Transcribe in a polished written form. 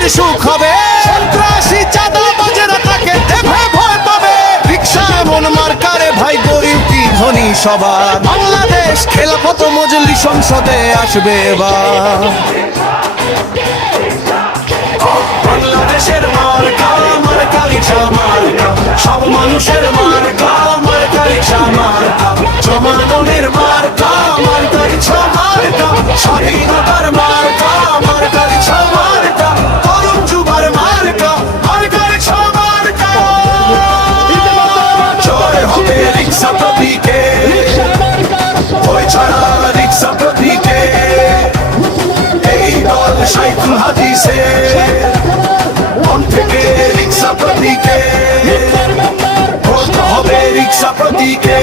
জাতির সুখ হবে। সন্ত্রাসী চাঁদাবাজেরা তাকে দেখে ভয় পাবে। রিকশা এমন মার্কারে ভাই, গরিব কি ধনী সবার। বাংলাদেশ খেলাফত মজলিস সংসদে আসবে এবার। বাংলাদেশের মার্কা, মার্কা রিকশা মার্কা, সব মানুষের মার্কা, মার্কা রিকশা মার্কা, জনগণের মার্কা, মার্কা রিকশা মার্কা, স্বাধীনতার মার্কা, মার্কা রিকশা মার্কা, তরুণ যুবার মার্কা, মার্কা রিকশা মার্কা। জয় হবে রিকশা প্রতীকে, ভয় ছাড়া রিকশা প্রতীকে। এই দল শাইখুল হাদিসের মন থেকে রিকশা প্রতীকে, ভোট হবে রিকশা প্রতীকে।